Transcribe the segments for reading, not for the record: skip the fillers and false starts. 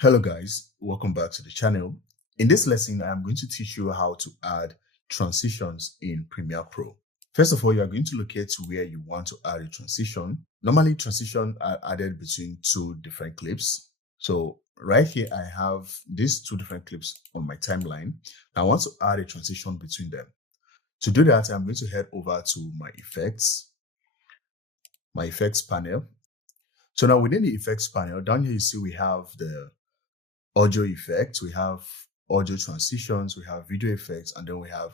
Hello guys, welcome back to the channel. In this lesson, I'm going to teach you how to add transitions in Premiere Pro. First of all, you are going to locate where you want to add a transition. Normally, transitions are added between two different clips. So right here, I have these two different clips on my timeline. I want to add a transition between them. To do that, I'm going to head over to my effects panel. So now within the effects panel, down here you see we have the audio effects, we have audio transitions, we have video effects, and then we have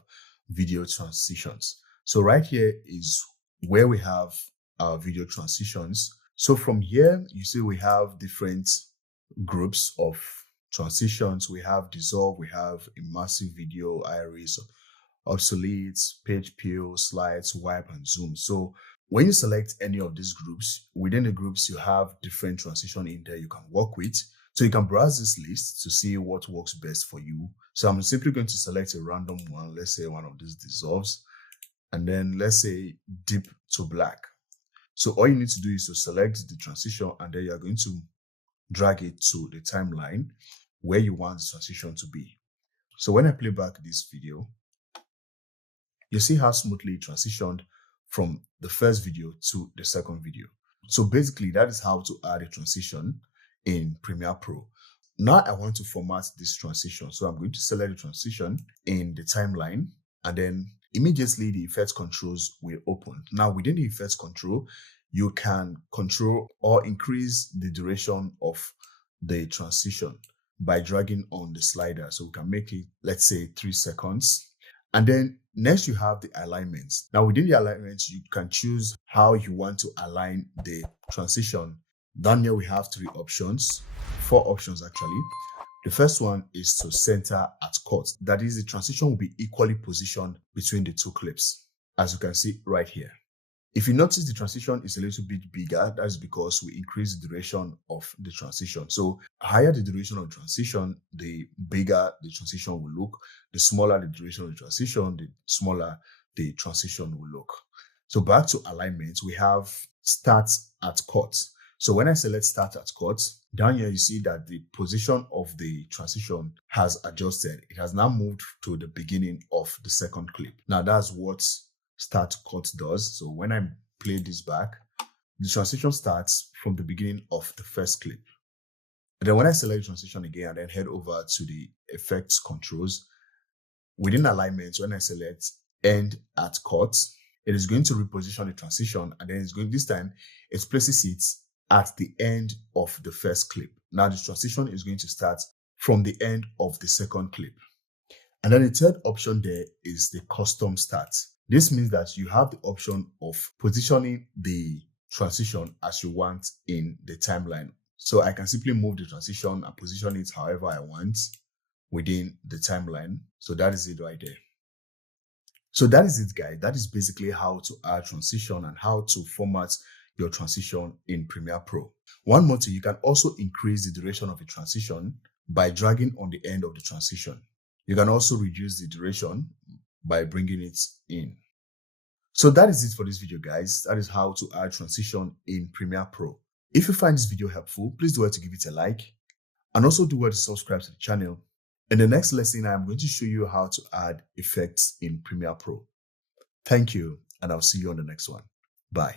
video transitions. So right here is where we have our video transitions. So from here, you see we have different groups of transitions. We have dissolve, we have immersive video, iris, obsolete, page peel, slides, wipe, and zoom. So when you select any of these groups, within the groups, you have different transition in there you can work with. So you can browse this list to see what works best for you. So I'm simply going to select a random one. Let's say one of these dissolves, and then let's say deep to black. So all you need to do is to select the transition, and then you're going to drag it to the timeline where you want the transition to be. So when I play back this video, you see how smoothly it transitioned from the first video to the second video. So basically, that is how to add a transition in Premiere Pro. Now I want to format this transition. So I'm going to select the transition in the timeline, and then immediately the effects controls will open. Now within the effects control, you can control or increase the duration of the transition by dragging on the slider. So we can make it, let's say 3 seconds. And then next you have the alignments. Now within the alignments, you can choose how you want to align the transition. Down here we have 4 options actually. The first one is to center at cut. That is, the transition will be equally positioned between the two clips, as you can see right here. If you notice the transition is a little bit bigger, that's because we increase the duration of the transition. So higher the duration of transition, the bigger the transition will look. The smaller the duration of the transition, the smaller the transition will look. So back to alignment, we have start at cut. So when I select start at cut, down here you see that the position of the transition has adjusted. It has now moved to the beginning of the second clip. Now that's what start cut does. So when I play this back, the transition starts from the beginning of the first clip. And then when I select transition again and then head over to the effects controls, within alignment, when I select end at cut, it is going to reposition the transition, and then it's going, this time it places it at the end of the first clip. Now the transition is going to start from the end of the second clip. And then the third option there is the custom start. This means that you have the option of positioning the transition as you want in the timeline. So I can simply move the transition and position it however I want within the timeline. So that is it right there. So that is it, guys. That is basically how to add transition and how to format your transition in Premiere Pro. One more thing, you can also increase the duration of a transition by dragging on the end of the transition. You can also reduce the duration by bringing it in. So that is it for this video, guys. That is how to add transition in Premiere Pro. If you find this video helpful, please do well to give it a like, and also do well to subscribe to the channel. In the next lesson, I'm going to show you how to add effects in Premiere Pro. Thank you, and I'll see you on the next one. Bye.